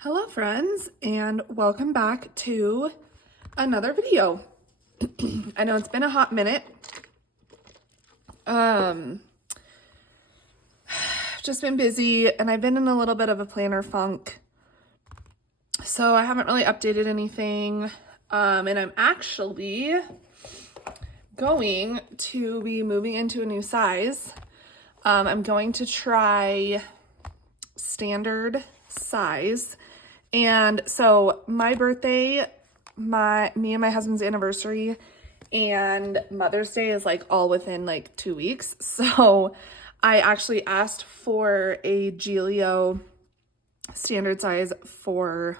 Hello friends, and welcome back to another video. I know it's been a hot minute. Just been busy and I've been in a little bit of a planner funk. So I haven't really updated anything. And I'm actually going to be moving into a new size. I'm going to try standard size. And so my birthday, me and my husband's anniversary, and Mother's Day is like all within like 2 weeks. So I actually asked for a Giglio standard size for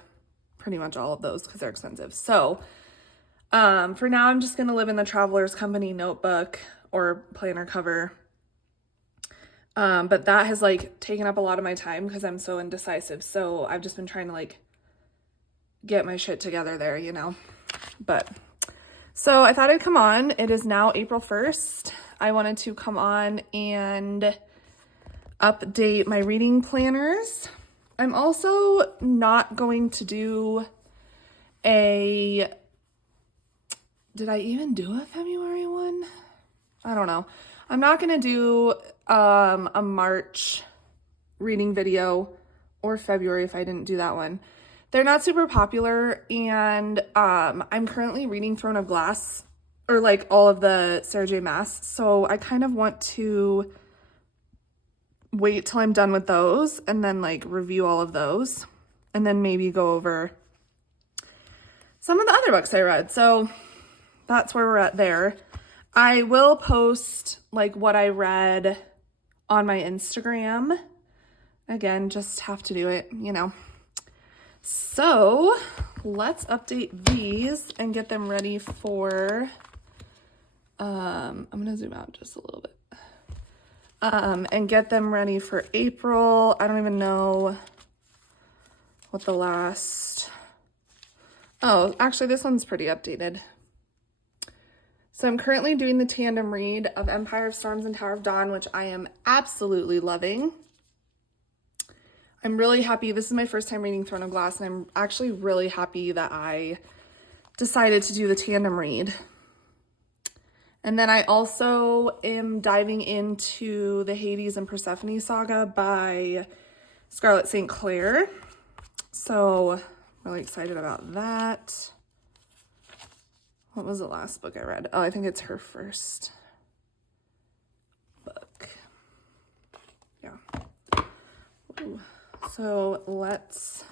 pretty much all of those because they're expensive. So for now, I'm just going to live in the Traveler's Company notebook or planner cover. But that has like taken up a lot of my time because I'm so indecisive. So I've just been trying to like get my shit together there, you know. But so I thought I'd come on. It is now April 1st. I wanted to come on and update my reading planners. I'm also not going to do a, did I even do a February one? I don't know. I'm not going to do a March reading video or February if I didn't do that one. They're not super popular, and I'm currently reading Throne of Glass, or like all of the Sarah J. Maas, so I kind of want to wait till I'm done with those and then like review all of those and then maybe go over some of the other books I read. So that's where we're at there. I will post like what I read on my Instagram. Again, just have to do it, you know. So let's update these and get them ready for, I'm going to zoom out just a little bit, and get them ready for April. I don't even know what the last, oh, actually this one's pretty updated. So I'm currently doing the tandem read of Empire of Storms and Tower of Dawn, which I am absolutely loving. I'm really happy. This is my first time reading Throne of Glass, and I'm actually really happy that I decided to do the tandem read. And then I also am diving into the Hades and Persephone saga by Scarlett St. Clair. So I'm really excited about that. What was the last book I read? Oh, I think it's her first book. Yeah. Ooh. So let's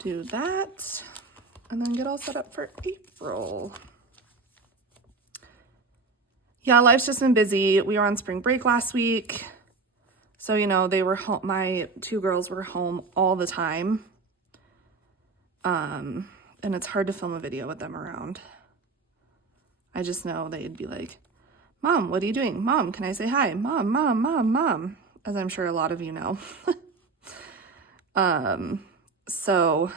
do that and then get all set up for April. Yeah, life's just been busy. We were on spring break last week. So, you know, they were home. My two girls were home all the time. And it's hard to film a video with them around. I just know they'd be like, Mom, what are you doing? Mom, can I say hi? Mom, Mom, Mom, Mom. As I'm sure a lot of you know. So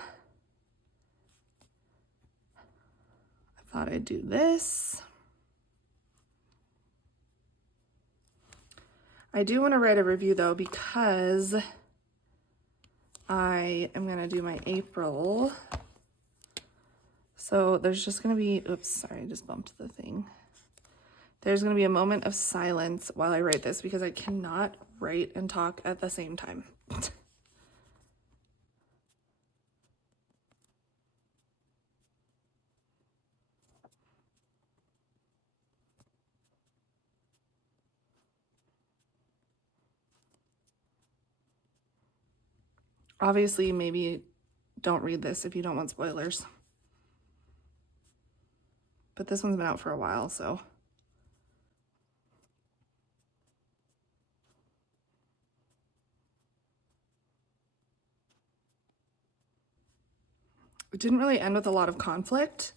I thought I'd do this. I do want to write a review though, because I am going to do my April. So there's just going to be, oops, sorry, I just bumped the thing. There's going to be a moment of silence while I write this because I cannot write and talk at the same time. Obviously, maybe don't read this if you don't want spoilers. But this one's been out for a while, so. It didn't really end with a lot of conflict.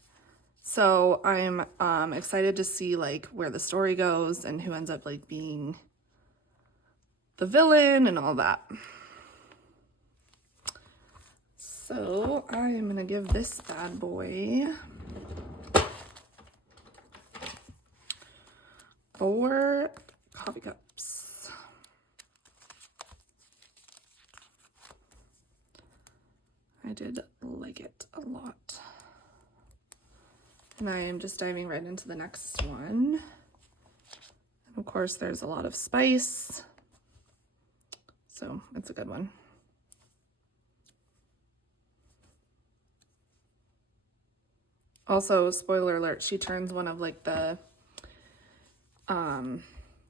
So I'm excited to see like where the story goes and who ends up like being the villain and all that. So I am gonna give this bad boy 4 coffee cups. I did like it a lot. And I am just diving right into the next one. And of course, there's a lot of spice. So it's a good one. Also, spoiler alert, she turns one of like the,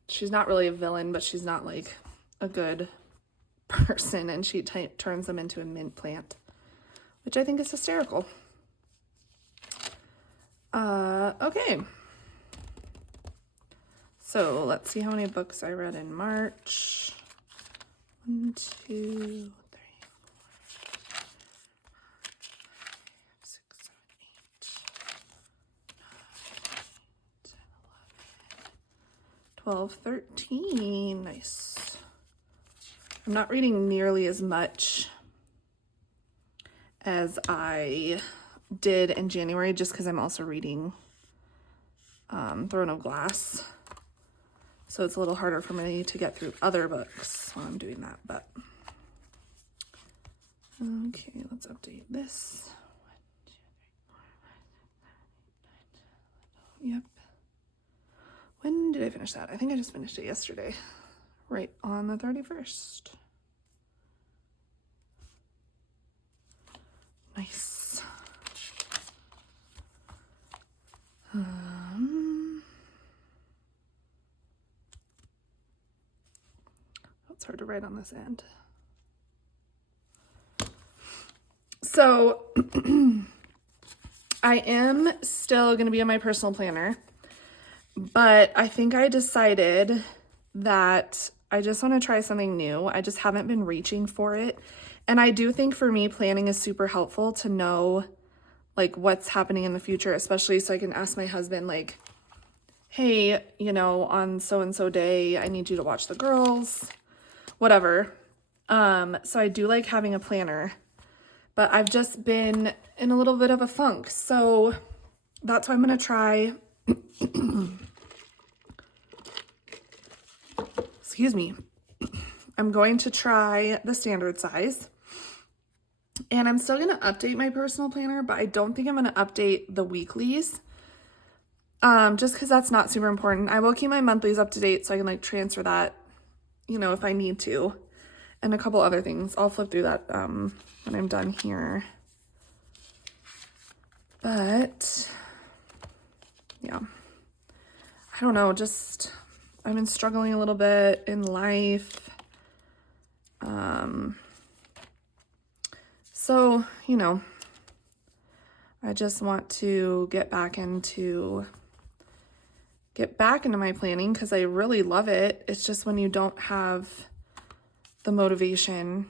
she's not really a villain, but she's not like a good person, and she turns them into a mint plant, which I think is hysterical. Okay. So let's see how many books I read in March. 1, 2, 3, 4, 5, 6, 7, 8, 9, 10, 11, 12, 13. Nice. I'm not reading nearly as much as I did in January, just because I'm also reading Throne of Glass. So it's a little harder for me to get through other books while I'm doing that, but okay, let's update this. 1, 2, 3, 4, 5, 6, 7, 8, 9, 10, 11. Yep. When did I finish that? I think I just finished it yesterday, right on the 31st. Nice. It's hard to write on this end. So I am still going to be on my personal planner, but I think I decided that I just want to try something new. I just haven't been reaching for it. And I do think for me, planning is super helpful to know like what's happening in the future, especially so I can ask my husband like, hey, you know, on so-and-so day, I need you to watch the girls, whatever. So I do like having a planner, but I've just been in a little bit of a funk. So that's why I'm going to try, excuse me. I'm going to try the standard size, and I'm still going to update my personal planner, but I don't think I'm going to update the weeklies. Just because that's not super important. I will keep my monthlies up to date so I can like transfer that, you know, if I need to. And a couple other things. I'll flip through that when I'm done here. But yeah, I don't know, just I've been struggling a little bit in life. So, you know, I just want to get back into my planning because I really love it. It's just when you don't have the motivation,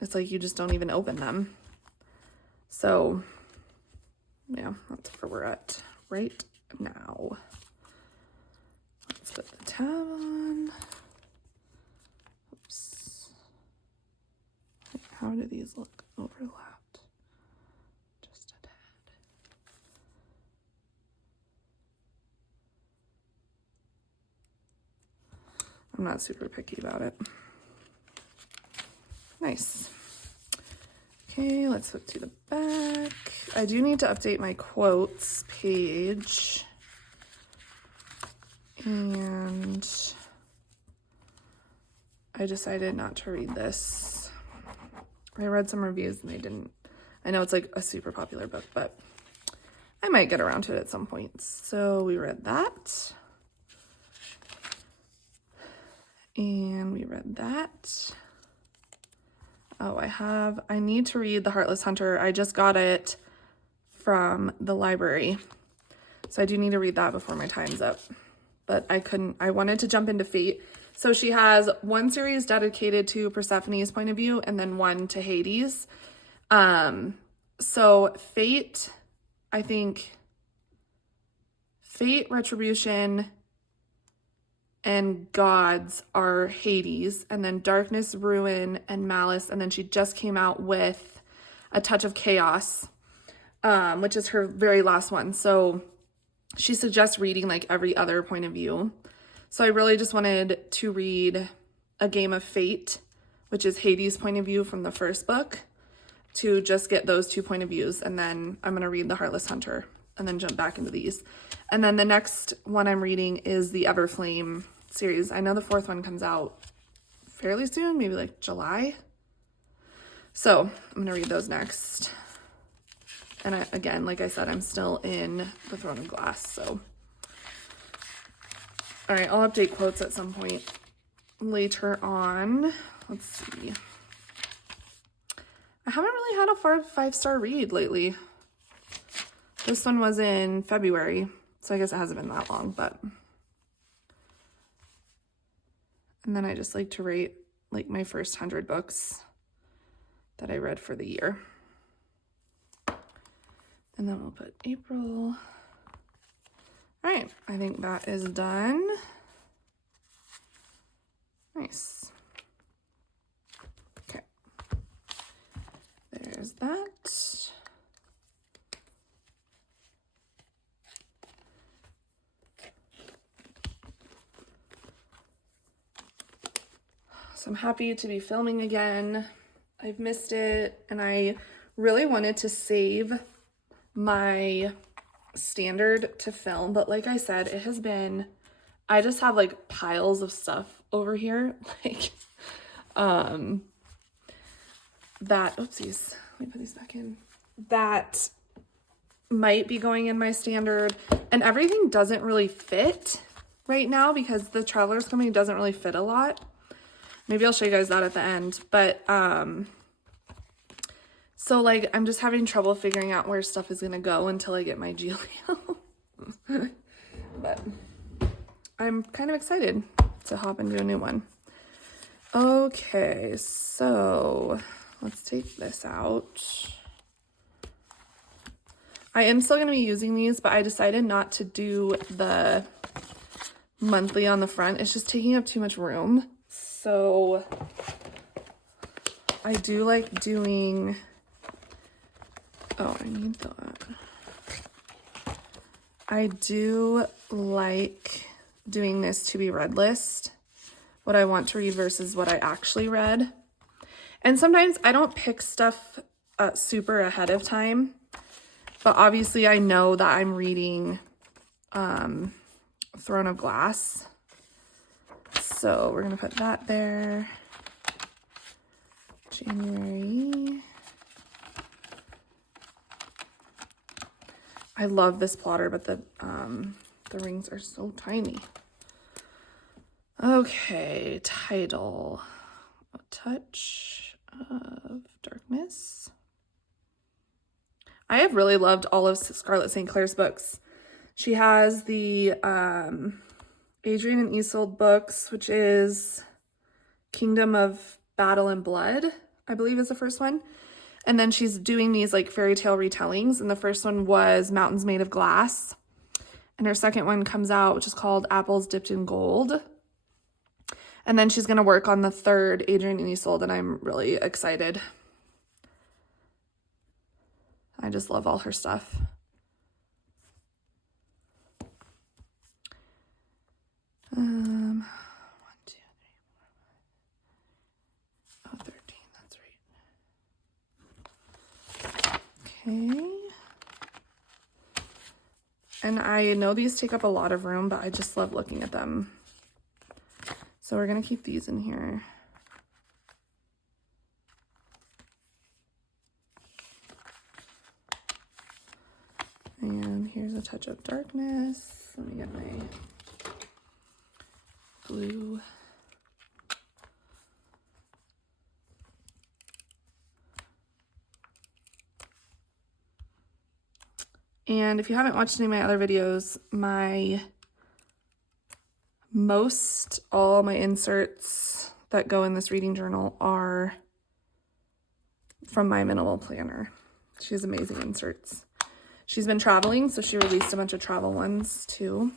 it's like you just don't even open them. So yeah, that's where we're at right now. Let's put the tab on. Oops. How do these look overlapped? Just a tad. I'm not super picky about it. Nice. Okay, let's flip to the back. I do need to update my quotes page. And I decided not to read this. I read some reviews and they didn't. I know it's like a super popular book, but I might get around to it at some point. So we read that. And we read that. Oh, I need to read The Heartless Hunter. I just got it from the library. So I do need to read that before my time's up. But I wanted to jump into Fate. So she has one series dedicated to Persephone's point of view and then one to Hades. So Fate, I think Fate, Retribution, and Gods are Hades, and then Darkness, Ruin, and Malice, and then she just came out with A Touch of Chaos, which is her very last one. So she suggests reading like every other point of view. So I really just wanted to read A Game of Fate, which is Hades' point of view from the first book. to just get those 2 point of views, and then I'm going to read The Heartless Hunter and then jump back into these. And then the next one I'm reading is the Everflame series. I know the 4th one comes out fairly soon, maybe like July. So I'm going to read those next. And again, like I said, I'm still in The Throne of Glass, so. All right, I'll update quotes at some point later on. Let's see. I haven't really had a 5-star read lately. This one was in February, so I guess it hasn't been that long, but. And then I just like to rate like my first 100 books that I read for the year. And then we'll put April. All right, I think that is done. Nice. Okay. There's that. So I'm happy to be filming again. I've missed it, and I really wanted to save my standard to film, but like I said, it has been, I just have like piles of stuff over here, like that, oopsies, let me put these back in, that might be going in my standard, and everything doesn't really fit right now because the Travelers Company doesn't really fit a lot. Maybe I'll show you guys that at the end, but so like I'm just having trouble figuring out where stuff is gonna go until I get my Giglio. But I'm kind of excited to hop into a new one. Okay, so let's take this out. I am still gonna be using these, but I decided not to do the monthly on the front. It's just taking up too much room. So I do like doing, oh, I need that. I do like doing this to be read list, what I want to read versus what I actually read. And sometimes I don't pick stuff super ahead of time, but obviously I know that I'm reading Throne of Glass. So we're gonna put that there. January. I love this plotter, but the rings are so tiny. Okay, title. A Touch of Darkness. I have really loved all of Scarlett St. Clair's books. She has the Adrian and Isolde books, which is Kingdom of Battle and Blood, I believe is the first one. And then she's doing these like fairy tale retellings. And the first one was Mountains Made of Glass. And her second one comes out, which is called Apples Dipped in Gold. And then she's going to work on the third, Adrian and Isolde, and I'm really excited. I just love all her stuff. One, two, three, 4, 5. Oh, 13, that's right. Okay. And I know these take up a lot of room, but I just love looking at them. So we're gonna keep these in here. And here's A Touch of Darkness. Let me get my blue. And if you haven't watched any of my other videos, all my inserts that go in this reading journal are from My Minimal Planner. She has amazing inserts. She's been traveling, so she released a bunch of travel ones too.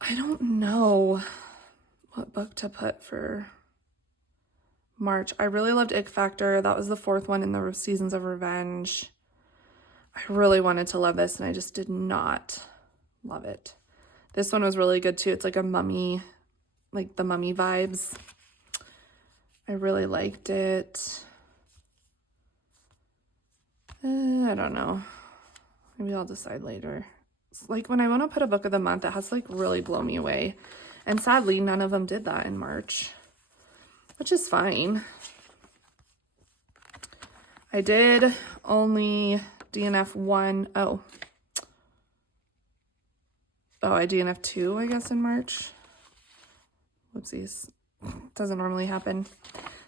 I don't know what book to put for March. I really loved Ick Factor. That was the 4th one in the Seasons of Revenge. I really wanted to love this, and I just did not love it. This one was really good too. It's like a mummy, like the mummy vibes. I really liked it. I don't know. Maybe I'll decide later. It's like when I want to put a book of the month, it has to like really blow me away. And sadly, none of them did that in March, which is fine. I did only DNF one. Oh, I DNF 2, I guess, in March. Whoopsies. Doesn't normally happen.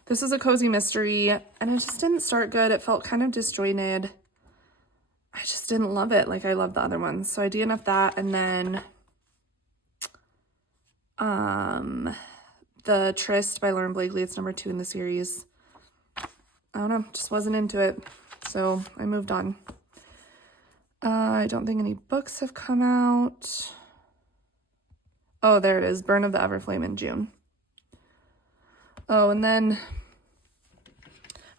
This is a cozy mystery, and it just didn't start good. It felt kind of disjointed. I just didn't love it like I loved the other ones. So I DNF'd that, and then the Tryst by Lauren Blakely, it's number 2 in the series. I don't know, just wasn't into it. So I moved on. I don't think any books have come out. Oh, there it is. Burn of the Everflame in June. Oh, and then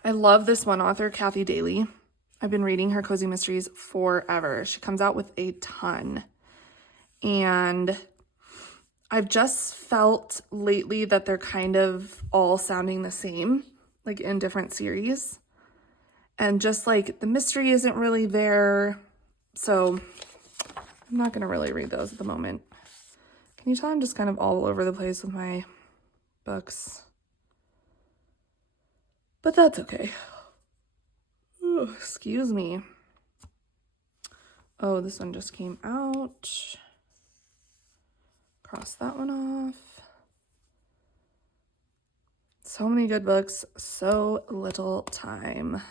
I love this one author, Kathy Daly. I've been reading her cozy mysteries forever. She comes out with a ton. And I've just felt lately that they're kind of all sounding the same, like in different series. And just like the mystery isn't really there. So I'm not going to really read those at the moment. Can you tell I'm just kind of all over the place with my books? But that's okay. Ooh, excuse me. Oh, this one just came out. Cross that one off. So many good books, so little time.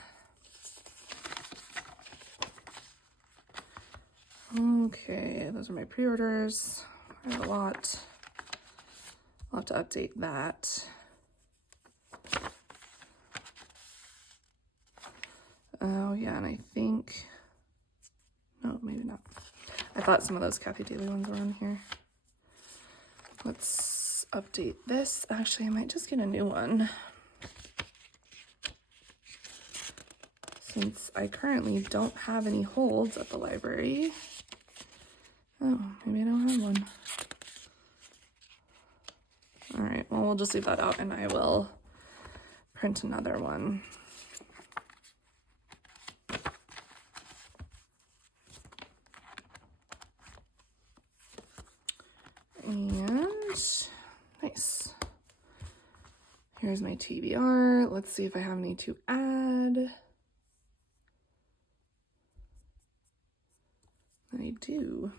Okay, those are my pre-orders. I have a lot. I'll have to update that. Oh yeah, and I think, no, maybe not. I thought some of those Kathy Daly ones were on here. Let's update this. Actually, I might just get a new one, since I currently don't have any holds at the library. Oh, maybe I don't have one. All right, well, we'll just leave that out and I will print another one. And nice. Here's my TBR. Let's see if I have any to add. I do.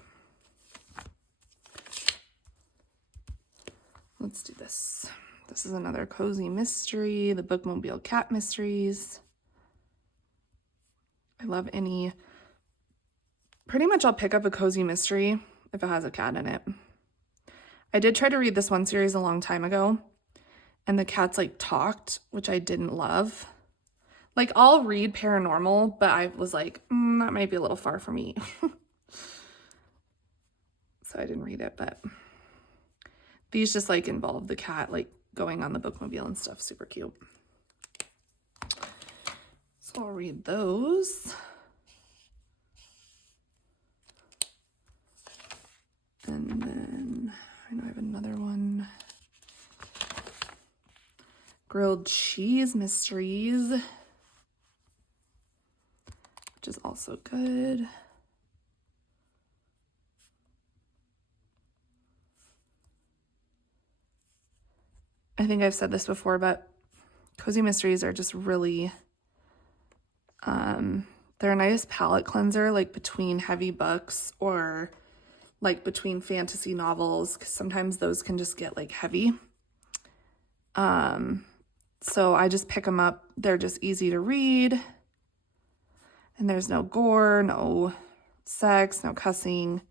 Let's do this. This is another cozy mystery, the Bookmobile Cat Mysteries. I love any, pretty much I'll pick up a cozy mystery if it has a cat in it. I did try to read this one series a long time ago, and the cats like talked, which I didn't love. Like, I'll read paranormal, but I was like, that might be a little far for me. So I didn't read it, but these just like involve the cat like going on the bookmobile and stuff. Super cute. So I'll read those. And then I know I have another one. Grilled Cheese Mysteries, which is also good. I think I've said this before, but cozy mysteries are just really, they're a nice palette cleanser, like between heavy books or like between fantasy novels, because sometimes those can just get like heavy. So I just pick them up. They're just easy to read. And there's no gore, no sex, no cussing,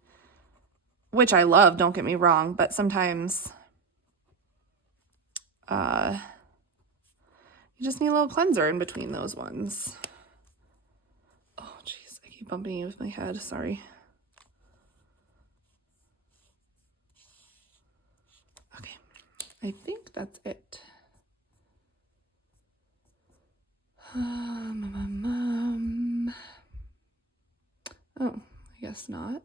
which I love, don't get me wrong, but sometimes you just need a little cleanser in between those ones. Oh, jeez, I keep bumping you with my head, sorry. Okay, I think that's it. Oh, I guess not.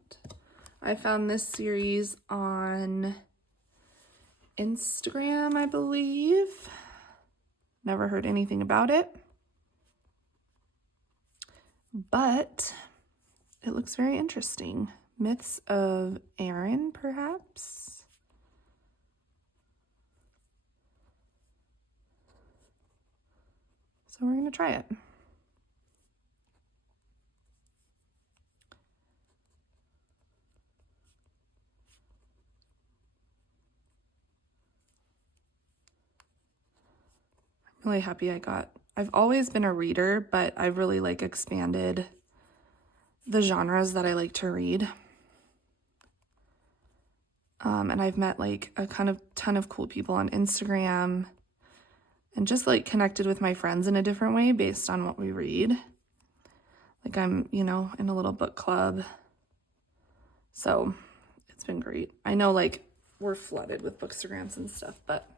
I found this series on Instagram, I believe. Never heard anything about it. but it looks very interesting. Myths of Aaron, perhaps? So we're going to try it. I'm really happy I've always been a reader, but I've really like expanded the genres that I like to read. And I've met like a ton of cool people on Instagram and just like connected with my friends in a different way based on what we read. Like I'm, in a little book club. So it's been great. I know like we're flooded with bookstagrams and stuff, but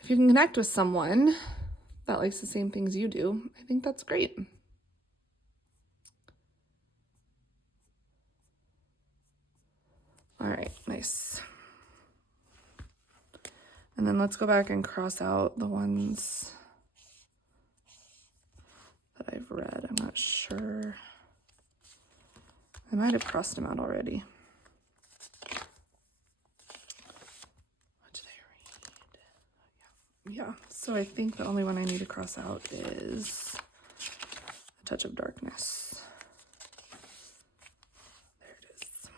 if you can connect with someone that likes the same things you do, I think that's great. All right, nice. And then let's go back and cross out the ones that I've read. I'm not sure. I might have crossed them out already. What did I read? Yeah, so I think the only one I need to cross out is A Touch of Darkness. There it is.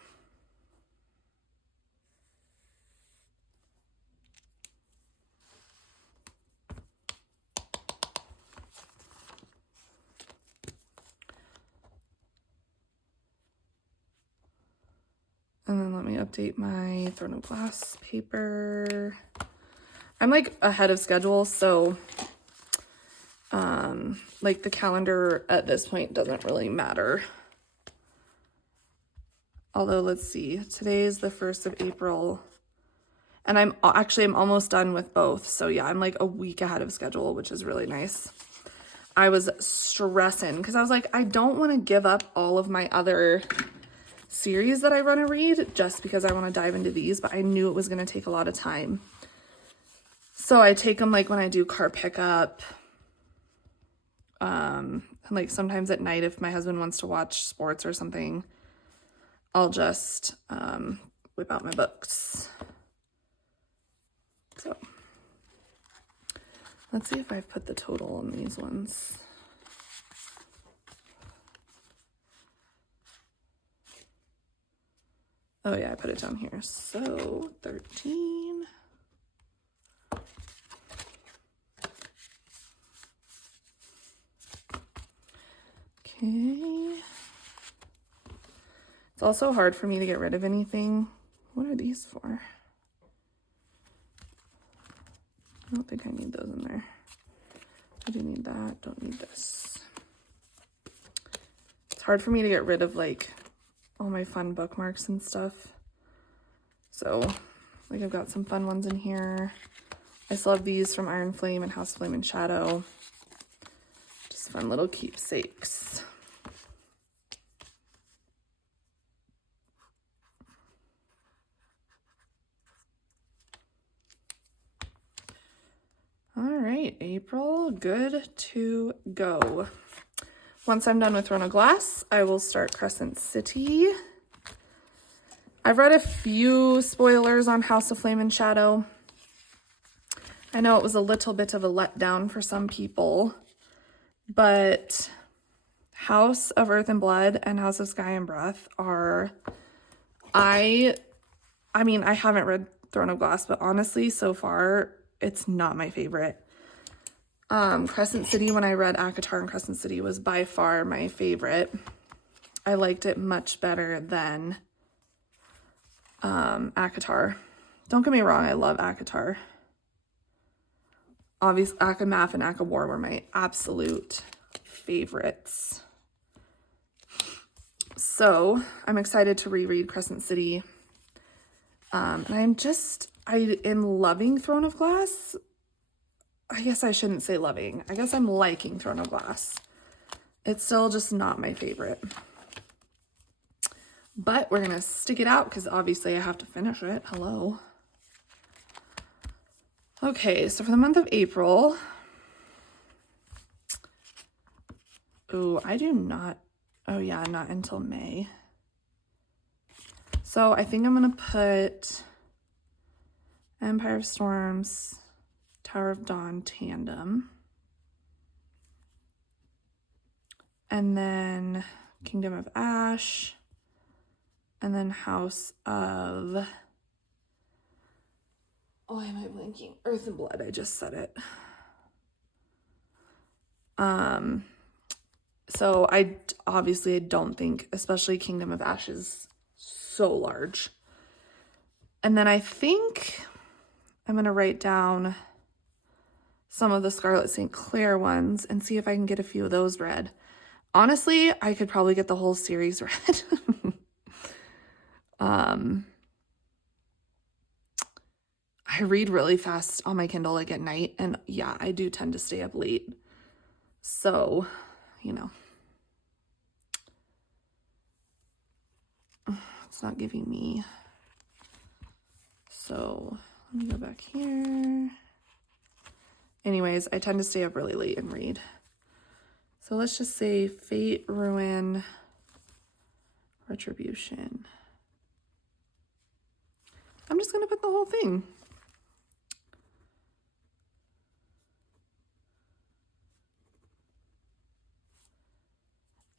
And then let me update my Throne of Glass paper. I'm like ahead of schedule, so like the calendar at this point doesn't really matter. Although let's see, today is the 1st of April and I'm almost done with both. So yeah, I'm like a week ahead of schedule, which is really nice. I was stressing because I was like, I don't want to give up all of my other series that I want to read just because I want to dive into these, but I knew it was going to take a lot of time. So I take them like when I do car pickup, and like sometimes at night if my husband wants to watch sports or something, I'll just whip out my books. So let's see if I've put the total on these ones. Oh yeah, I put it down here. So 13. Okay. It's also hard for me to get rid of anything. What are these for? I don't think I need those in there. I do need that, don't need this. It's hard for me to get rid of like all my fun bookmarks and stuff. So like I've got some fun ones in here. I still have these from Iron Flame and House Flame and Shadow. Just fun little keepsakes. All right, April, good to go. Once I'm done with Throne of Glass, I will start Crescent City. I've read a few spoilers on House of Flame and Shadow. I know it was a little bit of a letdown for some people, but House of Earth and Blood and House of Sky and Breath are, I mean, I haven't read Throne of Glass, but honestly, so far, it's not my favorite. Crescent City, when I read ACOTAR and Crescent City, was by far my favorite. I liked it much better than ACOTAR. Don't get me wrong, I love ACOTAR. Obviously, ACOMAF and ACOWAR were my absolute favorites. So I'm excited to reread Crescent City. And I am loving Throne of Glass. I guess I shouldn't say loving. I guess I'm liking Throne of Glass. It's still just not my favorite. But we're going to stick it out because obviously I have to finish it. Hello. Okay, so for the month of April, Oh, I do not. Oh yeah, not until May. So I think I'm going to put Empire of Storms, Tower of Dawn tandem. And then Kingdom of Ash. And then House of... Oh, am I blanking? Earth and Blood, I just said it. So I obviously don't think, especially Kingdom of Ash is so large. And then I think I'm going to write down some of the Scarlet St. Clair ones and see if I can get a few of those read. Honestly, I could probably get the whole series read. I read really fast on my Kindle like at night, and yeah, I do tend to stay up late. So, you know. It's not giving me. So, let me go back here. Anyways, I tend to stay up really late and read. So let's just say Fate, Ruin, Retribution. I'm just going to put the whole thing.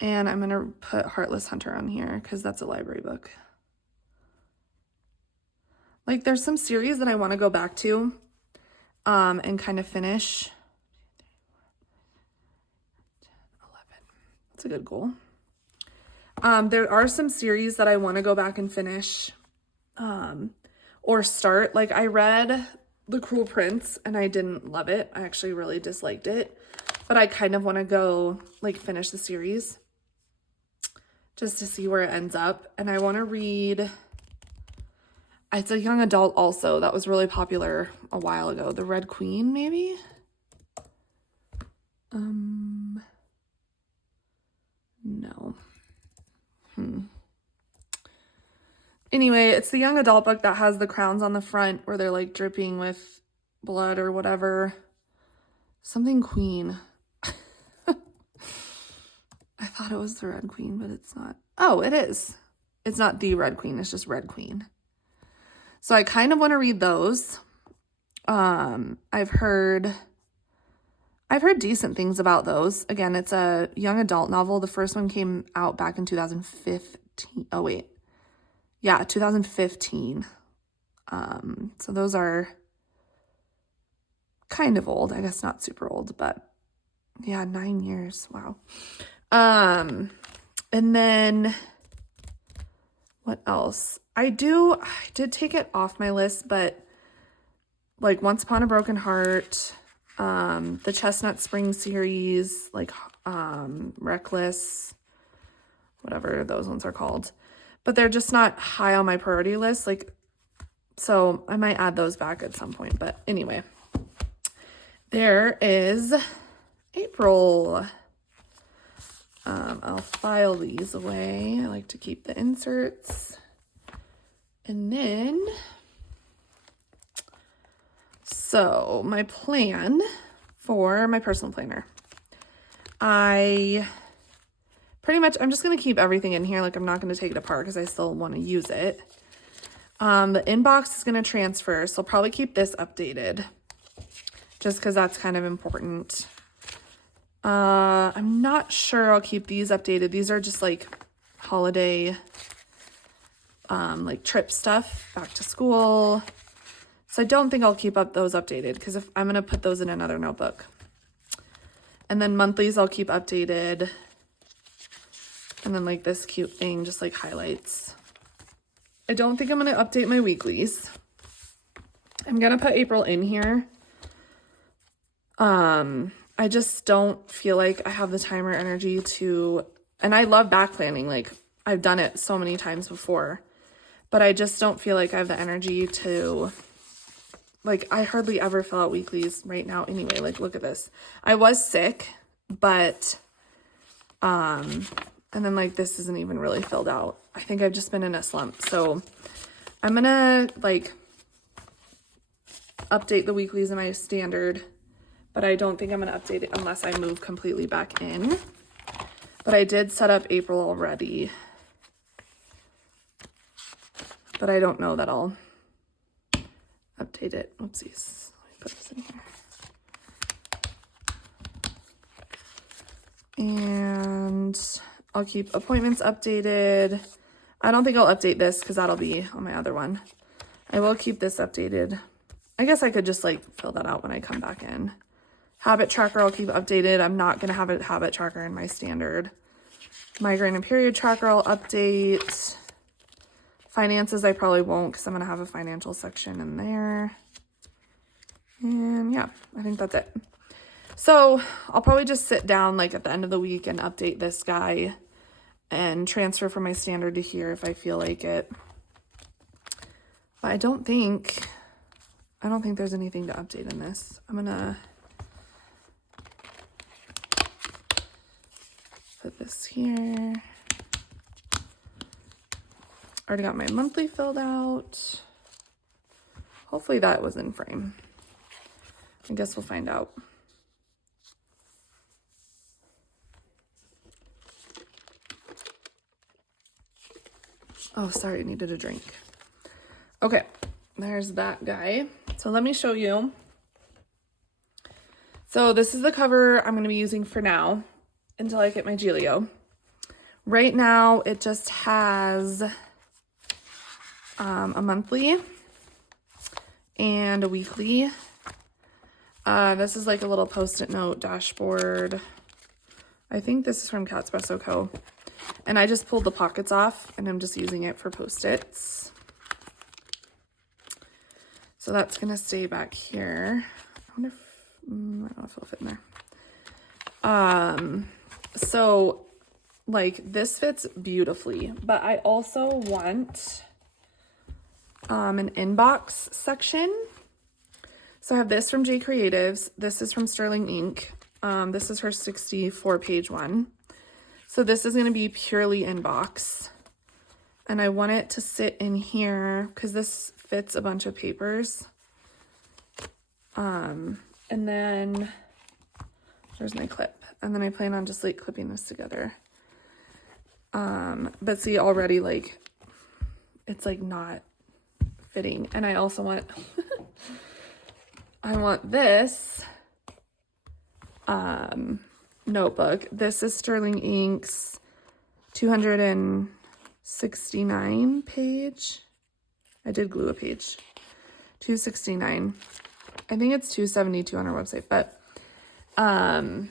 And I'm going to put Heartless Hunter on here because that's a library book. Like, there's some series that I want to go back to and kind of finish. 11. That's a good goal. There are some series that I want to go back and finish or start. Like, I read The Cruel Prince and I didn't love it. I actually really disliked it. But I kind of want to go, like, finish the series just to see where it ends up. And I want to read... It's a young adult also that was really popular a while ago. The Red Queen, maybe? No. Anyway, it's the young adult book that has the crowns on the front where they're like dripping with blood or whatever. Something Queen. I thought it was the Red Queen, but it's not. Oh, it is. It's not the Red Queen. It's just Red Queen. So I kind of want to read those. I've heard decent things about those. Again, it's a young adult novel. The first one came out back in 2015. Oh, wait. Yeah, 2015. So those are kind of old. I guess not super old, but yeah, 9 years. Wow. And then what else? I did take it off my list, but like Once Upon a Broken Heart, the Chestnut Spring series, like Reckless, whatever those ones are called. But they're just not high on my priority list. Like, so I might add those back at some point. But anyway, there is April. I'll file these away. I like to keep the inserts. And then, so my plan for my personal planner, I'm just going to keep everything in here. Like, I'm not going to take it apart because I still want to use it. The inbox is going to transfer, so I'll probably keep this updated just because that's kind of important. I'm not sure I'll keep these updated. These are just like holiday, like trip stuff, back to school. So I don't think I'll keep up those updated because if I'm going to put those in another notebook. And then monthlies I'll keep updated. And then like this cute thing, just like highlights. I don't think I'm going to update my weeklies. I'm going to put April in here. I just don't feel like I have the time or energy to, and I love back planning. Like, I've done it so many times before, but I just don't feel like I have the energy to, like, I hardly ever fill out weeklies right now anyway. Like, look at this. I was sick, but, and then like this isn't even really filled out. I think I've just been in a slump. So I'm gonna like update the weeklies in my standard, but I don't think I'm gonna update it unless I move completely back in. But I did set up April already. But I don't know that I'll update it. Oopsies. Let me put this in here. And I'll keep appointments updated. I don't think I'll update this because that'll be on my other one. I will keep this updated. I guess I could just like fill that out when I come back in. Habit tracker I'll keep updated. I'm not going to have a habit tracker in my standard. Migraine and period tracker I'll update. Finances I probably won't because I'm going to have a financial section in there. And yeah, I think that's it. So I'll probably just sit down like at the end of the week and update this guy and transfer from my standard to here if I feel like it. But I don't think there's anything to update in this. I'm gonna put this here. Already got my monthly filled out. Hopefully that was in frame. I guess we'll find out. Oh, sorry, I needed a drink. Okay, there's that guy. So let me show you. So this is the cover I'm going to be using for now until I get my Giglio. Right now, it just has a monthly and a weekly. This is like a little post-it note dashboard. I think this is from Catspresso Co. And I just pulled the pockets off and I'm just using it for post-its. So that's gonna stay back here. I wonder if, I don't know if it'll fit in there. So like this fits beautifully, but I also want an inbox section. So I have this from J Creatives. This is from Sterling Ink. This is her 64-page one. So this is going to be purely inbox. And I want it to sit in here because this fits a bunch of papers. And then there's my clip. And then I plan on just like clipping this together. But see already like it's like not fitting. And I also want I want this notebook. This is Sterling Ink's 269 page. I did glue a page. 269. I think it's 272 on our website, but I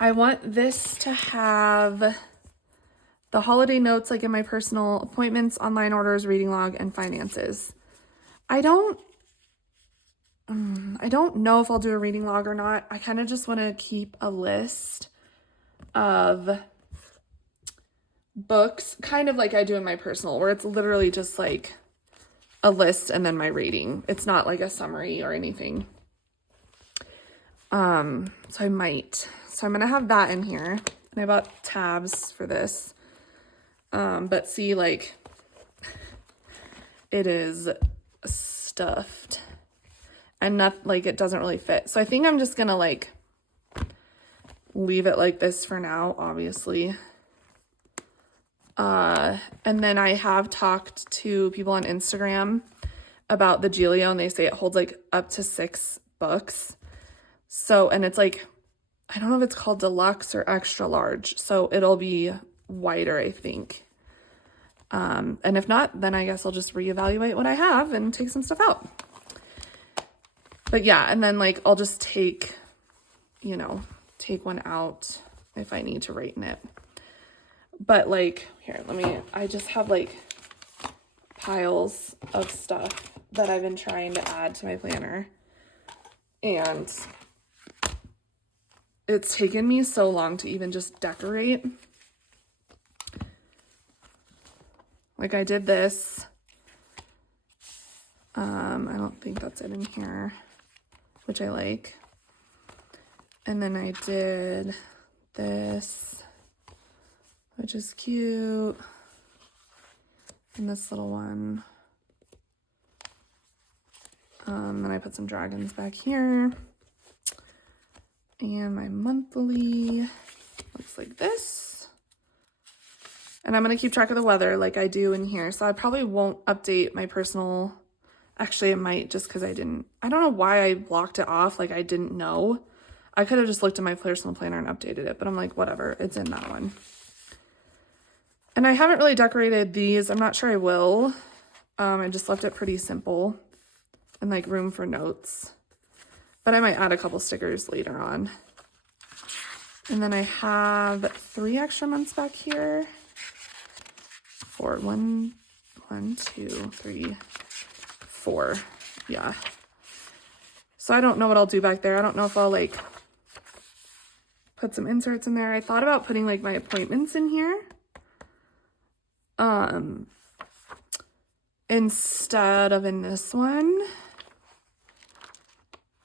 want this to have the holiday notes like in my personal appointments, online orders, reading log, and finances. I don't know if I'll do a reading log or not. I kind of just want to keep a list of books, kind of like I do in my personal, where it's literally just like a list and then my rating. It's not like a summary or anything. So I might. So I'm going to have that in here. And I bought tabs for this. But see, like, it is stuffed. And not like it doesn't really fit. So I think I'm just gonna like leave it like this for now, obviously. And then I have talked to people on Instagram about the Giglio and they say it holds like up to 6 books. So, and it's like, I don't know if it's called deluxe or extra large. So it'll be wider, I think. And if not, then I guess I'll just reevaluate what I have and take some stuff out. But yeah, and then like I'll just take, you know, take one out if I need to write in it. But like, here, I just have like piles of stuff that I've been trying to add to my planner. And it's taken me so long to even just decorate. Like I did this. I don't think that's it in here, which I like. And then I did this, which is cute. And this little one. Then I put some dragons back here. And my monthly, let's looks like this. And I'm going to keep track of the weather like I do in here. So I probably won't update my personal, actually I might, just because I don't know why I blocked it off. Like I didn't know. I could have just looked at my personal planner and updated it, but I'm like, whatever, it's in that one. And I haven't really decorated these. I'm not sure I will. I just left it pretty simple and like room for notes, but I might add a couple stickers later on. And then I have 3 extra months back here. 4, 1, 2, 3, 4. Yeah. So I don't know what I'll do back there. I don't know if I'll like put some inserts in there. I thought about putting like my appointments in here. Instead of in this one.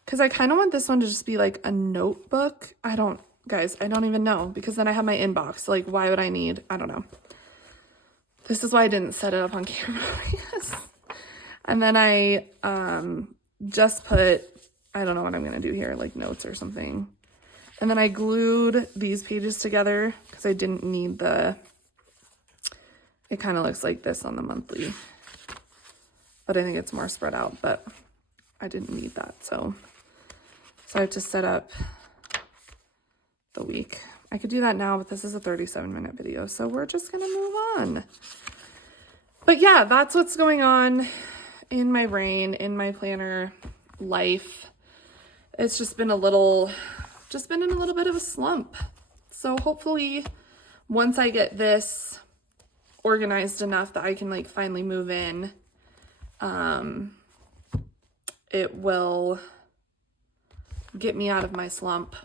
Because I kind of want this one to just be like a notebook. Guys, I don't even know, because then I have my inbox. Like, why would I need, I don't know. This is why I didn't set it up on camera. Yes. And then I just put, I don't know what I'm going to do here, like notes or something. And then I glued these pages together because I didn't need it kind of looks like this on the monthly. But I think it's more spread out, but I didn't need that. So I have to set up the week. I could do that now, but this is a 37-minute video, so we're just gonna move on. But yeah, that's what's going on in my brain, in my planner life. It's just been in a little bit of a slump. So hopefully once I get this organized enough that I can like finally move in, it will get me out of my slump.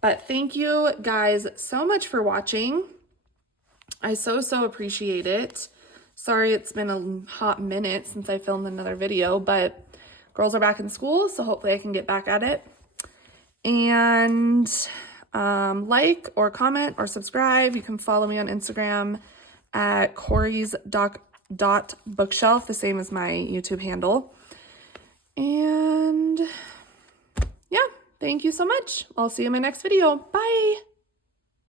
But thank you guys so much for watching. I so appreciate it. Sorry it's been a hot minute since I filmed another video, but girls are back in school, so hopefully I can get back at it. And like or comment or subscribe. You can follow me on Instagram at Corey's.bookshelf, the same as my YouTube handle. And yeah, thank you so much. I'll see you in my next video. Bye.